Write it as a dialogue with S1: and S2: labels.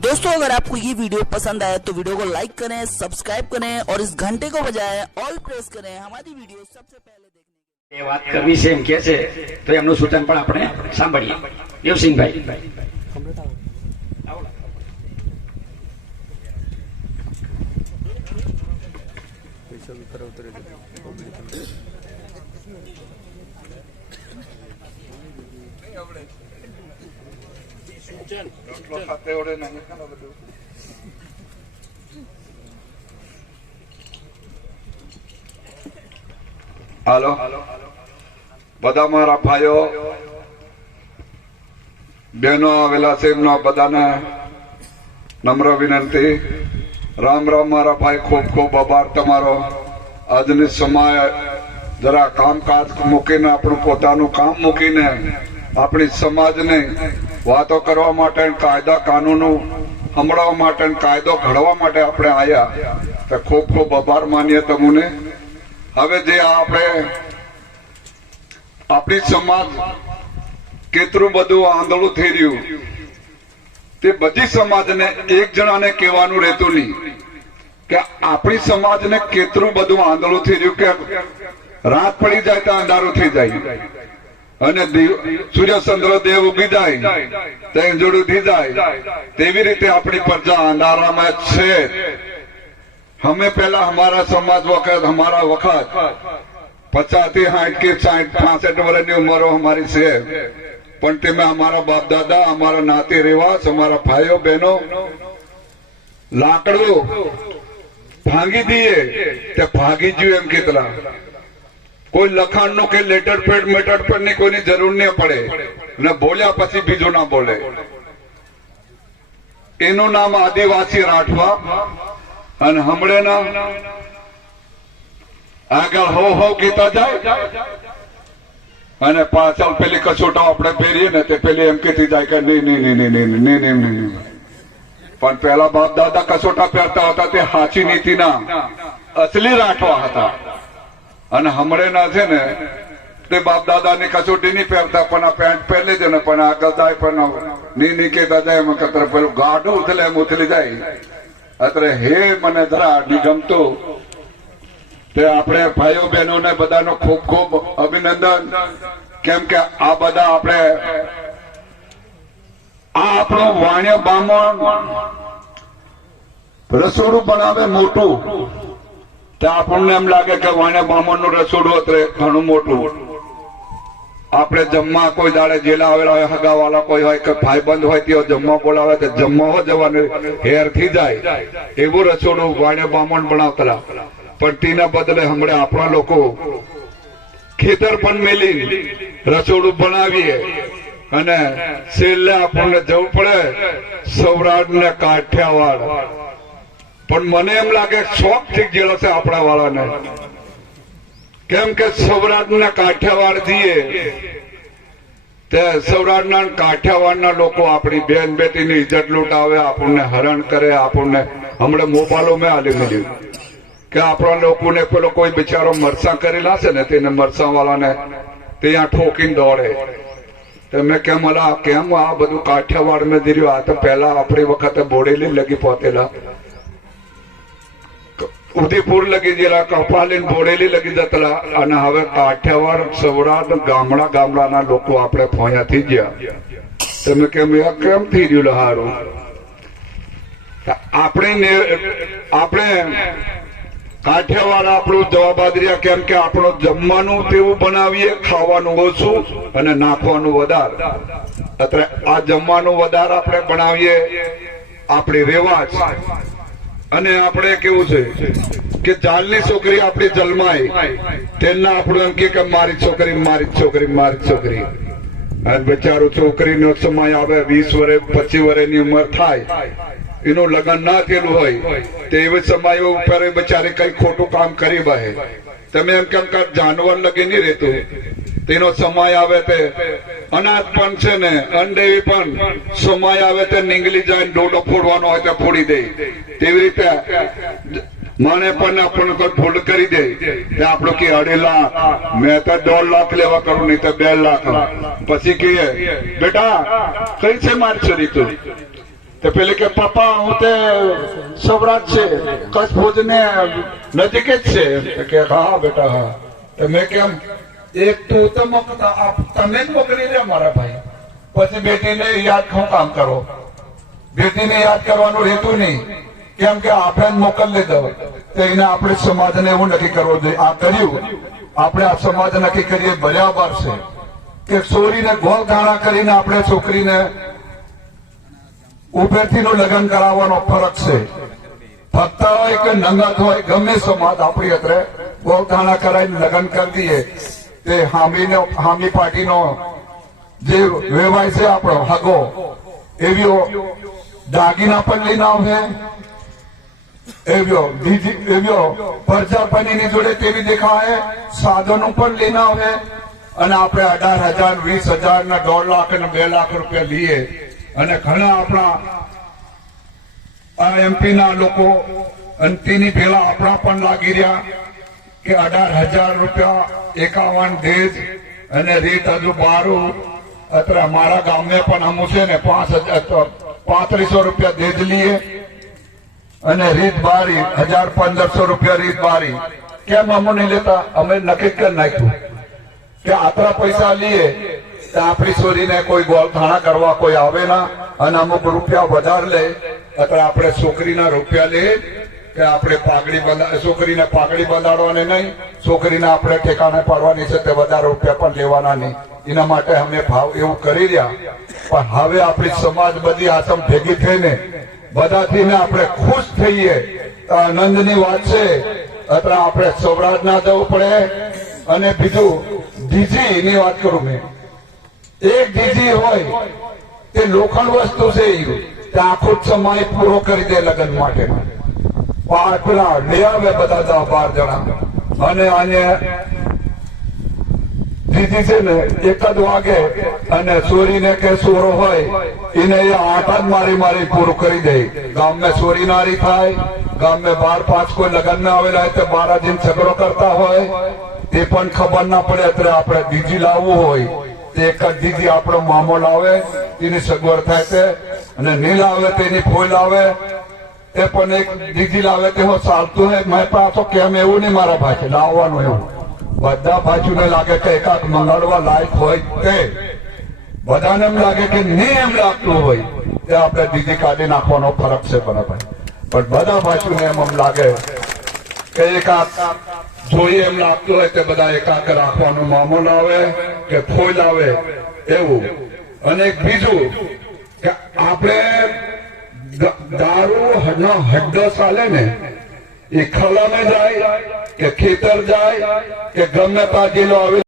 S1: दोस्तों अगर आपको ये वीडियो पसंद आया तो वीडियो को लाइक करें सब्सक्राइब करें और इस घंटे को बजाय ऑल प्रेस करें हमारी वीडियो सबसे पहले देखने
S2: એ વાત કરવી છે એમ કે છે તો એમનું સૂચન પણ આપણે સાંભળીએ દેવસિંહભાઈ
S3: હાલો બધા મારા ભાઈઓ બહેનો આવેલા છે એમનો બધાને નમ્ર વિનંતી. રામ રામ મારા ભાઈ, ખૂબ ખૂબ આભાર તમારો. આજની સમય જરા કામકાજ મૂકીને, આપણું પોતાનું કામ મૂકીને, આપણી સમાજને વાતો કરવા માટે કાયદા કાનૂનો સંભળાવવા માટે કાયદો ઘડવા માટે આપણે આવ્યા તો ખૂબ ખૂબ આભાર માનીએ તમને. હવે જે આપણે આપણી સમાજ કેટલું બધું આંધળું થઈ રહ્યું. તે બધી સમાજને એક જણાને કહેવાનું રહેતું નહીં કે આપણી સમાજને કેટલું બધું આંધળું થઈ રહ્યું કે રાત પડી જાય તો અંધારું થઈ જાય. અને સૂર્યચંદ્ર દેવ ઉગી જાય, તેમ જોડે ઉઠી જાય, તેવી રીતે આપણી પ્રજા અંધારામાં છે. હમે પહેલા અમારા સમાજ વખત, અમારા વખત પચાસથી સાઠ કે સાઠ, પાસઠ વર્ષની ઉંમરો અમારી છે. પણ તેમાં અમારા બાપ દાદા અમારા નાતી રિવાજ, અમારા ભાઈઓ, બહેનો લાકડું ભાંગી દઈએ, તે ભાગી જ્યું એમ કેટલા? કોઈ લખાણનો કે લેટર પેડ મેટર પેડની કોઈની જરૂર ન પડે. અને બોલ્યા પછી બીજું ના બોલે. એનું નામ આદિવાસી રાઠવા. અને હમણાં આગળ હો હો કહેતા જાય. અને પાછળ પેલી કસોટા આપણે પહેરીએ ને તે પેલી એમ કેતી જાય કે નહીં નહીં નહીં નહીં નહીં નહીં નહીં પણ પેલા બાપ દાદા કસોટા પહેરતા હતા તે સાચી નીતિના અસલી રાઠવા હતા. અને હમણાંના છે ને, તે બાપ દાદાની કસોટી નહીં પહેરતા પણ આ પેન્ટ પહેરી દે ને પણ આ જાય પણ ની નહીં કહેતા જાય એમ કતર પેલું ગાઢું ઉથલે એમ ઉથલી જાય. અત્રે હે મને ધરા નહીં ગમતું. તે આપણે ભાઈઓ બહેનોને બધાનો ખૂબ ખૂબ અભિનંદન. કેમ કે આ બધા આપણે, આ આપણું વાણ્ય બામણ. રસોડું બનાવે મોટું. આપણને એમ લાગે કે વાણ્ય બામણનું રસોડું અત્રે ઘણું મોટું. આપણે જમવા કોઈ દાડે જેલા આવેલા હોય, હગાવાલા કોઈ હોય કે ભાઈબંધ હોય તેઓ જમવા બોલાવે તો જમવા જવાનું હેરથી જાય. એવું રસોડું વાણે બામણ બનાવતા પણ તેના બદલે હમણાં આપણા લોકો ખેતર પણ મેલી રસોડું બનાવીએ. અને છેલ્લે આપણને જવું પડે સૌરાષ્ટ્ર ને કાઠિયાવાડ. પણ મને એમ લાગે શોખ થઈ ગયેલો છે આપણા વાળાને કેમ કે સૌરાષ્ટ્રના કાઠિયાવાડ જઈએ તે સૌરાષ્ટ્રના કાઠિયાવાડના લોકો આપણી બેન બેટીની ઇજ્જત લૂંટાવે, આપણને હરણ કરે, આપણને હમણાં મોબાઈલો મેં આલી મળ્યું કે આપણા લોકોને પેલો કોઈ બિચારો મરસા કરેલા છે ને, તેને મરસા વાળાને ત્યાં ઠોકીને દોડે. તો મેં કેમ અલા, કેમ આ બધું કાઠિયાવાડ મેં દીધું આ તો પહેલા આપણી વખતે બોડેલી લગી પહોંચેલા. ઉદયપુર લગી ગયેલા કપાલીન બોડેલી લગી જતલા અને હવે કાઠિયાવાડ સૌરાષ્ટ્ર ગામડા ગામડાના લોકો આપણે ફોયા થઈ ગયા. તમે કેમ કેમ થઈ રહ્યું લહારું આપણે આપણે કાઠિયાવાડ આપણું જવાબાદરિયા કેમ કે આપણું જમવાનું તેવું બનાવીએ, ખાવાનું ઓછું અને નાખવાનું વધારે. અત્યારે આ જમવાનું વધારે આપણે બનાવીએ, આપણી રેવાજ. અને આપણે કેવું છે કે જાલની છોકરી આપણી જન્માય તેના આપણું એમ કે મારી છોકરી મારી છોકરી મારી છોકરી. અને છોકરીનો સમય આવે, વીસ વર્ષ પચીસ વર્ષની ઉંમર થાય. એનું લગ્ન ના થયેલું હોય, તે એવી સમય ઉપર બિચારે કઈ ખોટું કામ કરી બહે. તમે એમ કેમ જાનવર લગી નહીં રહેતું? તેનો સમય આવે તે અનાજ પણ છે ને અંડેવી પણ. સમય આવે તે નીંગલી જાય ડોડો ફોડવાનો હોય તો ફોડી દે. તેવી રીતે માને પણ આપણને કોઈ ફોલ્ડ કરી દે. તે આપણો કે અઢી લાખ. મેં તો દોઢ લાખ લેવા કરું, નહીં તો બે લાખ. પછી કહીએ બેટા, કઈ છે મારી છોરી તું? તે પેલી કે, પપ્પા, હું તે સૌરાષ્ટ્ર છે. કચ્છ ભુજ ને નજીક જ છે. કે હા, બેટા, હા. તો મેં કેમ એક તો તો તમે જ મોકલી દે મારા ભાઈ. પછી બેટીને યાદ શું કામ કરો? બેટીને યાદ કરવાનું રહેતું નહીં. કેમ કે આપણે મોકલી દો તો એને આપણે સમાજને એવું નક્કી કરવું જોઈએ. આ કર્યું. આપણે આ સમાજ નક્કી કરીએ બરાબર છે. કે ચોરીને ગોળ ગાણા કરીને આપણે છોકરીને ઉપરથી નું લગ્ન કરાવવાનો ફરક છે. ફક્ત હોય કે નંગત હોય, ગમે સમાજ આપણી અત્રે ગોળધાણા કરાવીને લગ્ન કરી દઈએ. તે હામીનો હામી પાર્ટીનો જે વ્યવહાર છે આપણો, હગો, એવીઓ દાગીના પણ લઈને આવશે જોડે તેવી દેખાય સાધનો પણ લઈને આવે અને આપણે અઢાર હજાર, વીસ હજાર ને દોઢ લાખ અને બે લાખ રૂપિયા લઈએ. અને ઘણા આપણા એમપી ના લોકો અને તેની પેલા આપણા પણ લાગી રહ્યા. કે અઢાર હજાર રૂપિયા એકાવન દેજ અને રીત હજુ બારું. અત્યારે અમારા ગામને પણ અમુ છે ને પાંચ હજાર પાંત્રીસો રૂપિયા દેજ લઈએ અને રીત બારી, હજાર પંદરસો રૂપિયા રીત બારી. કેમ અમો નહીં લેતા? અમે નક્કી કરી નાખ્યું. કે આટલા પૈસા લઈએ તો આપણી છોરીને કોઈ ગોળધાણા કરવા કોઈ આવે ના. અને અમુક રૂપિયા વધારે લે. અથવા આપણે છોકરીના રૂપિયા લે. કે આપણે પાઘડી છોકરીને પાઘડી બંધાડવાની નહીં, છોકરીને આપણે ઠેકાણે પાડવાની છે તે વધારે રૂપિયા પણ લેવાના નહીં. એના માટે અમે ભાવ એવું કરી રહ્યા. પણ હવે આપણી સમાજ બધી આસમ ભેગી થઈને બધાથી આપણે ખુશ થઈએ. આનંદની વાત છે. અથવા આપણે સૌરાજ ના જવું પડે. અને બીજું, ડીજી ની વાત કરું મેં. એક ડીજી હોય, તે લોખંડ વસ્તુ છે. આખો જ સમય પૂરો કરી દે લગ્ન માટે પેલા લઈ બધા દસ બાર જણા. અને દીદી છે ને, એક જ વાગે અને ચોરીને કે સોરો હોય, એને એ આટા જ મારી મારી પૂરું કરી દે. ગામમાં ચોરી નારી થાય, ગામમાં બાર પાંચ કોઈ લગ્ન ના આવેલા હોય તો બારા દિન ઝઘડો કરતા હોય, તે પણ ખબર ના પડે અત્યારે આપણે દીદી લાવવું હોય. તે એક જ દીદી આપણો મામો લાવે, એની સગવડ થાય છે. અને નીલ લાવે તેની ફોઈ લાવે. એ પણ એક દીધી લાવે તે હું, ચાલતું હોય મેં તો કેમ એવું નહીં મારા ભાઈ? લાવવાનું એવું. બધા ભાઈઓને લાગે કે એકાદ મંગાડવા લાયક હોય તે. બધાને એમ લાગે કે નહીં એમ લાગતું હોય. તે આપણે દીધી કાઢી નાખવાનો ફરક છે બરાબર પણ બધા ભાઈઓને એમ એમ લાગે કે એકાદ જોઈએ એમ લાગતું હોય તે બધા એકાદ રાખવાનું મામો આવે કે ફોઈ લાવે એવું. અને બીજું કે આપણે દારૂ હડ્ડો ચાલે ને એ ખલામે જાય કે ખેતર જાય કે ગમે પાટીલો આવે.